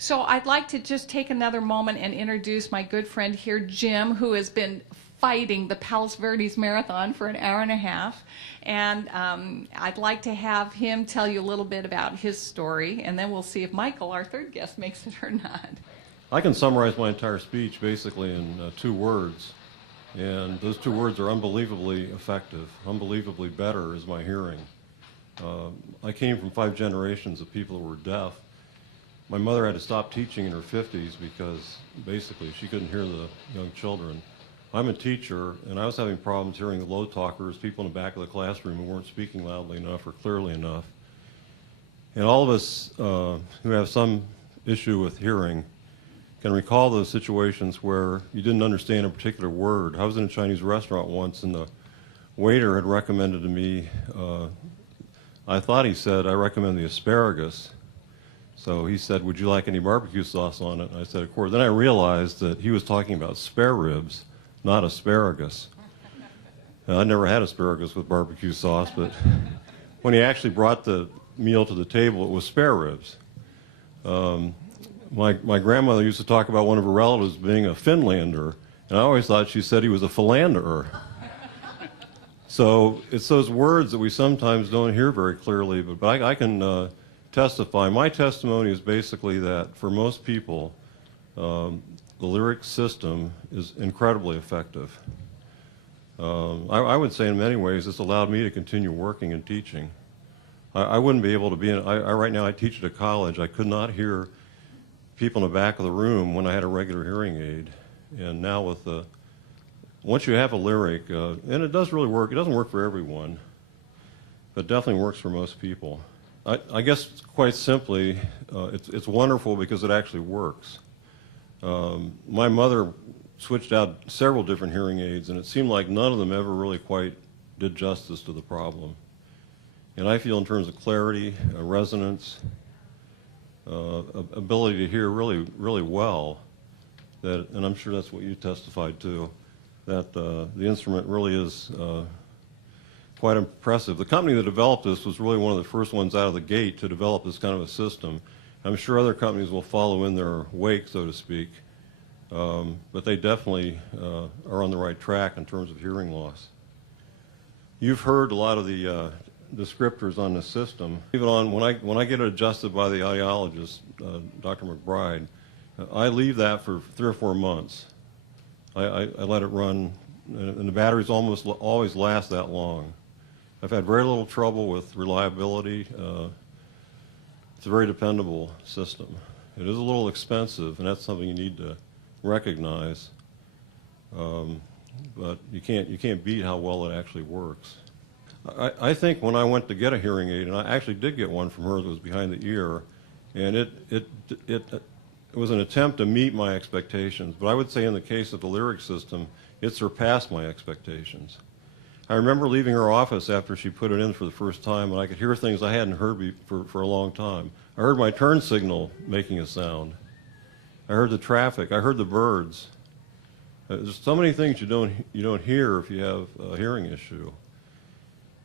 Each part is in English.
So I'd like to just take another moment and introduce my good friend here, Jim, who has been fighting the Palos Verdes Marathon for an hour and a half. And I'd like to have him tell you a little bit about his story, and then we'll see if Michael, our third guest, makes it or not. I can summarize my entire speech basically in 2 words, and those 2 words are unbelievably effective. Unbelievably better is my hearing. I came from 5 generations of people who were deaf. My mother had to stop teaching in her 50s because basically she couldn't hear the young children. I'm a teacher, and I was having problems hearing the low talkers, people in the back of the classroom who weren't speaking loudly enough or clearly enough. And all of us who have some issue with hearing can recall those situations where you didn't understand a particular word. I was in a Chinese restaurant once, and the waiter had recommended to me, I thought he said, I recommend the asparagus. So he said, would you like any barbecue sauce on it? And I said, of course. Then I realized that he was talking about spare ribs, not asparagus. I never had asparagus with barbecue sauce, but when he actually brought the meal to the table, it was spare ribs. My grandmother used to talk about one of her relatives being a Finlander, and I always thought she said he was a philanderer. So it's those words that we sometimes don't hear very clearly, but I can testify. My testimony is basically that for most people, the lyric system is incredibly effective. I would say in many ways it's allowed me to continue working and teaching. I wouldn't be able to be in, right now I teach at a college. I could not hear people in the back of the room when I had a regular hearing aid. And now with the, once you have a lyric, and it does really work, it doesn't work for everyone, but it definitely works for most people. I guess quite simply, it's wonderful because it actually works. My mother switched out several different hearing aids, and it seemed like none of them ever really quite did justice to the problem. And I feel in terms of clarity, resonance, ability to hear really, really well, that, and I'm sure that's what you testified to, that the instrument really is quite impressive. The company that developed this was really one of the first ones out of the gate to develop this kind of a system. I'm sure other companies will follow in their wake, so to speak, but they definitely are on the right track in terms of hearing loss. You've heard a lot of the descriptors on the system. Even on when I get it adjusted by the audiologist, Dr. McBride, I leave that for 3 or 4 months. I let it run, and the batteries almost always last that long. I've had very little trouble with reliability. It's a very dependable system. It is a little expensive, and that's something you need to recognize. But you can't beat how well it actually works. I think when I went to get a hearing aid, and I actually did get one from her that was behind the ear, and it was an attempt to meet my expectations. But I would say in the case of the lyric system, it surpassed my expectations. I remember leaving her office after she put it in for the first time, and I could hear things I hadn't heard for a long time. I heard my turn signal making a sound. I heard the traffic. I heard the birds. There's so many things you don't hear if you have a hearing issue.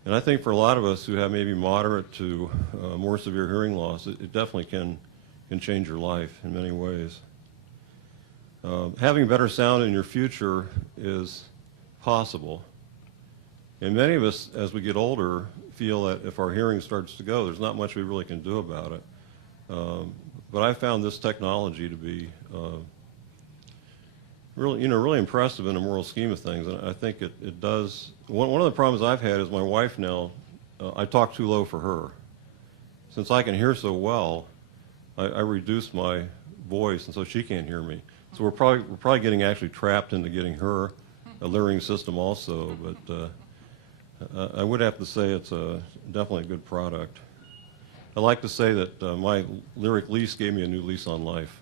And I think for a lot of us who have maybe moderate to more severe hearing loss, it definitely can change your life in many ways. Having better sound in your future is possible. And many of us, as we get older, feel that if our hearing starts to go, there's not much we really can do about it. But I found this technology to be really impressive in the moral scheme of things, and I think it does. One of the problems I've had is my wife now, I talk too low for her. Since I can hear so well, I reduce my voice, and so she can't hear me. So we're probably getting actually trapped into getting her a lyric system also, but I would have to say it's definitely a good product. I like to say that my lyric lease gave me a new lease on life.